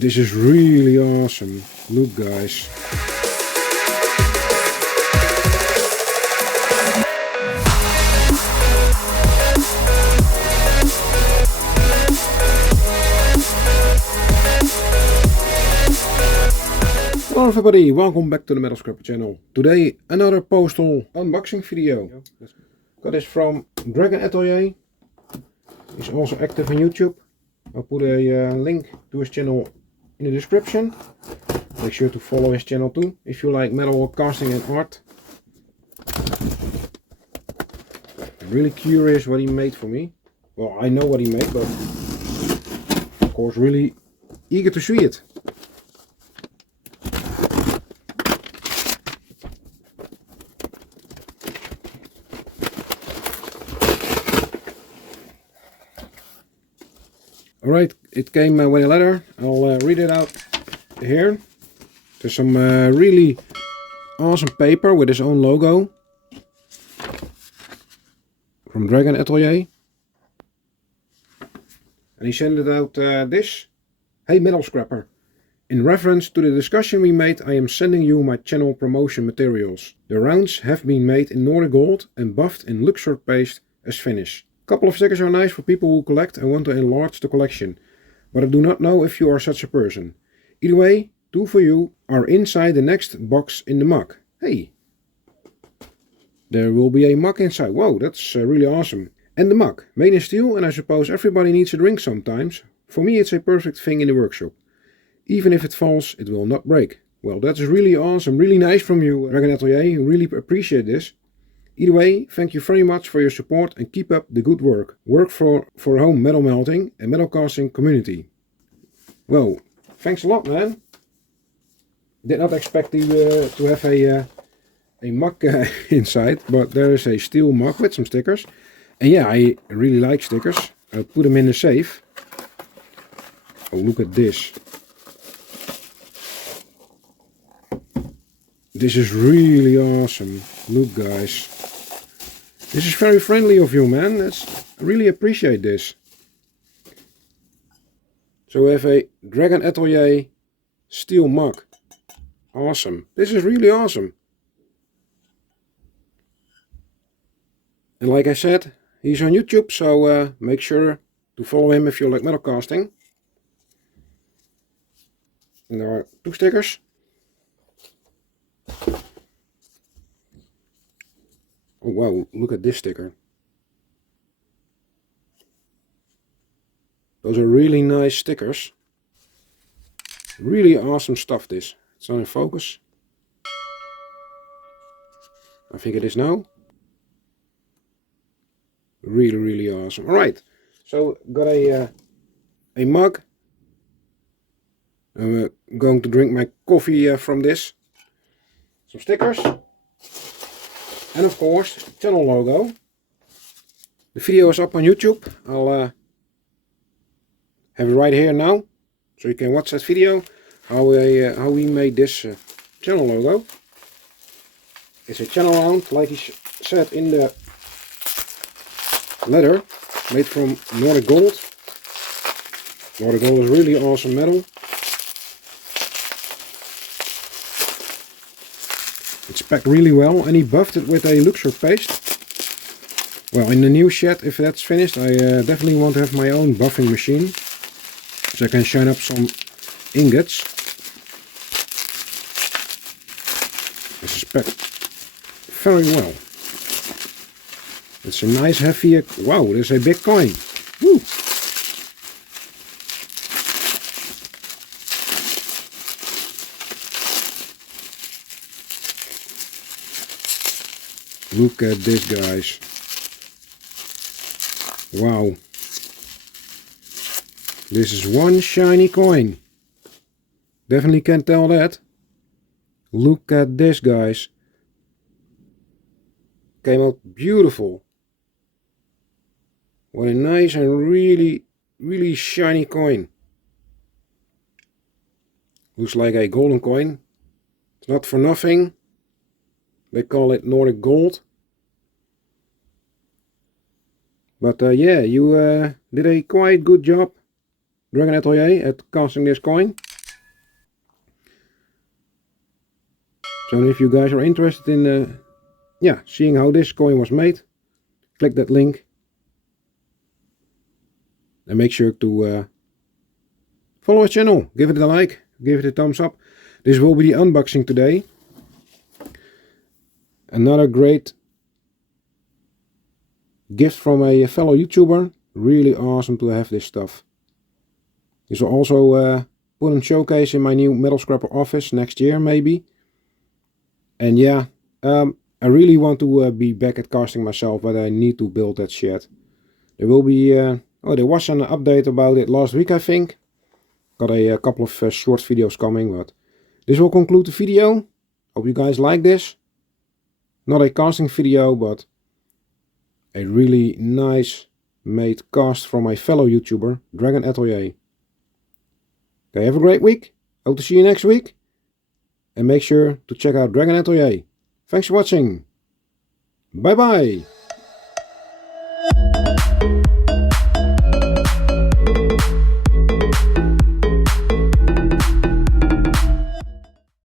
This is really awesome. Look guys. Hello everybody, welcome back to the Metal Scrapper channel. Today another postal unboxing video. Got this from Dragon Atelier. He's also active on YouTube. I'll put a link to his channel in the description. Make sure to follow his channel too if you like metal casting and art. I'm really curious what he made for me. Well, I know what he made, but of course really eager to see it. Alright, it came with a letter. I'll read it out here. There's some really awesome paper with his own logo from Dragon Atelier. And he sent it out this. Hey Metal Scrapper, in reference to the discussion we made, I am sending you my channel promotion materials. The rounds have been made in Nordic Gold and buffed in Luxor paste as finish. Couple of stickers are nice for people who collect and want to enlarge the collection, but I do not know if you are such a person. Either way, two for you are inside the next box in the mug. Hey! There will be a mug inside. Whoa, that's really awesome. And the mug, made in steel, and I suppose everybody needs a drink sometimes. For me it's a perfect thing in the workshop. Even if it falls, it will not break. Well, that's really awesome, really nice from you, Dragon Atelier. Really appreciate this. Either way, thank you very much for your support and keep up the good work. Work for home metal melting and metal casting community. Well, thanks a lot, man. Did not expect to have a mug inside, but there is a steel mug with some stickers. And yeah, I really like stickers. I'll put them in the safe. Oh, look at this. This is really awesome. Look guys. This is very friendly of you, man. I really appreciate this. So we have a Dragon Atelier steel mug. Awesome. This is really awesome. And like I said, he's on YouTube, so make sure to follow him if you like metal casting. And there are two stickers. Oh wow, look at this sticker. Those are really nice stickers. Really awesome stuff this. It's not in focus. I think it is now. Really, really awesome. Alright, so got a mug. I'm going to drink my coffee from this. Some stickers. And of course, channel logo. The video is up on YouTube. I'll have it right here now, so you can watch that video. How we made this channel logo. It's a channel round, like he said in the letter, made from Nordic Gold. Nordic Gold is really awesome metal. It's packed really well, and he buffed it with a Luxor paste. Well, in the new shed, if that's finished, I definitely want to have my own buffing machine, so I can shine up some ingots. This is packed very well. It's a nice heavy. Wow, there's a big coin. Woo! Look at this, guys. Wow. This is one shiny coin. Definitely can tell that. Look at this, guys. Came out beautiful. What a nice and really, really shiny coin. Looks like a golden coin. It's not for nothing. They call it Nordic Gold. But yeah, you did a quite good job, Dragon Atelier, at casting this coin. So if you guys are interested in seeing how this coin was made, click that link and make sure to follow our channel, give it a like, give it a thumbs up. This will be the unboxing today. Another great gift from a fellow YouTuber. Really awesome to have this stuff. This will also put on showcase in my new metal scrapper office next year maybe. And yeah, I really want to be back at casting myself, but I need to build that shed. There will be, there was an update about it last week I think. Got a couple of short videos coming, but this will conclude the video. Hope you guys like this. Not a casting video, but a really nice made cast from my fellow YouTuber, Dragon Atelier. Okay, have a great week. Hope to see you next week. And make sure to check out Dragon Atelier. Thanks for watching. Bye bye.